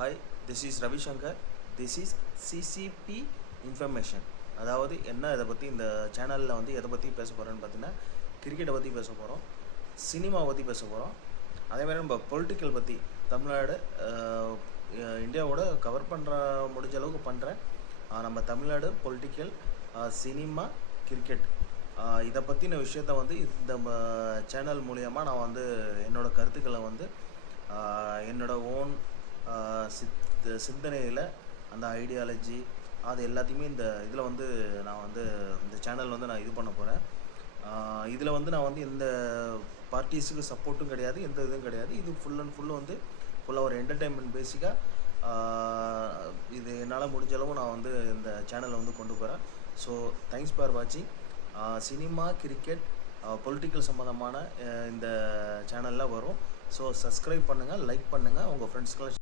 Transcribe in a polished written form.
Hi, this is Ravi Shankar. This is CCP Information. அதாவது என்ன இதை பற்றி இந்த சேனலில் வந்து எதை பற்றி பேச போகிறோன்னு பார்த்தீங்கன்னா கிரிக்கெட்டை பற்றி பேச போகிறோம், சினிமா பற்றி பேச போகிறோம், அதேமாதிரி நம்ம பொலிட்டிக்கல் பற்றி தமிழ்நாடு இந்தியாவோட கவர் பண்ணுற முடிஞ்ச அளவுக்கு பண்ணுறேன். நம்ம தமிழ்நாடு பொலிட்டிக்கல், சினிமா, கிரிக்கெட் இதை பற்றின விஷயத்த வந்து இந்த சேனல் மூலயமா நான் வந்து என்னோடய கருத்துக்களை வந்து என்னோடய ஓன் சிந்தனையில் அந்த ஐடியாலஜி அது எல்லாத்தையுமே இந்த இதில் வந்து நான் வந்து இந்த சேனல் வந்து நான் இது பண்ண போகிறேன். இதில் வந்து நான் வந்து எந்த பார்ட்டிஸுக்கு சப்போர்ட்டும் கிடையாது, எந்த இதுவும் கிடையாது. இது ஃபுல் அண்ட் ஃபுல்லு வந்து ஃபுல்லாக ஒரு என்டர்டெயின்மெண்ட் பேசிக்காக இது என்னால் முடிஞ்ச அளவு நான் வந்து இந்த சேனலை வந்து கொண்டு போகிறேன். ஸோ தேங்க்ஸ் ஃபார் வாட்சிங். சினிமா, கிரிக்கெட், பொலிட்டிக்கல் சம்மந்தமான இந்த சேனலில் வரும். ஸோ சப்ஸ்கிரைப் பண்ணுங்கள், லைக் பண்ணுங்கள், உங்கள் ஃப்ரெண்ட்ஸ்க்கெல்லாம்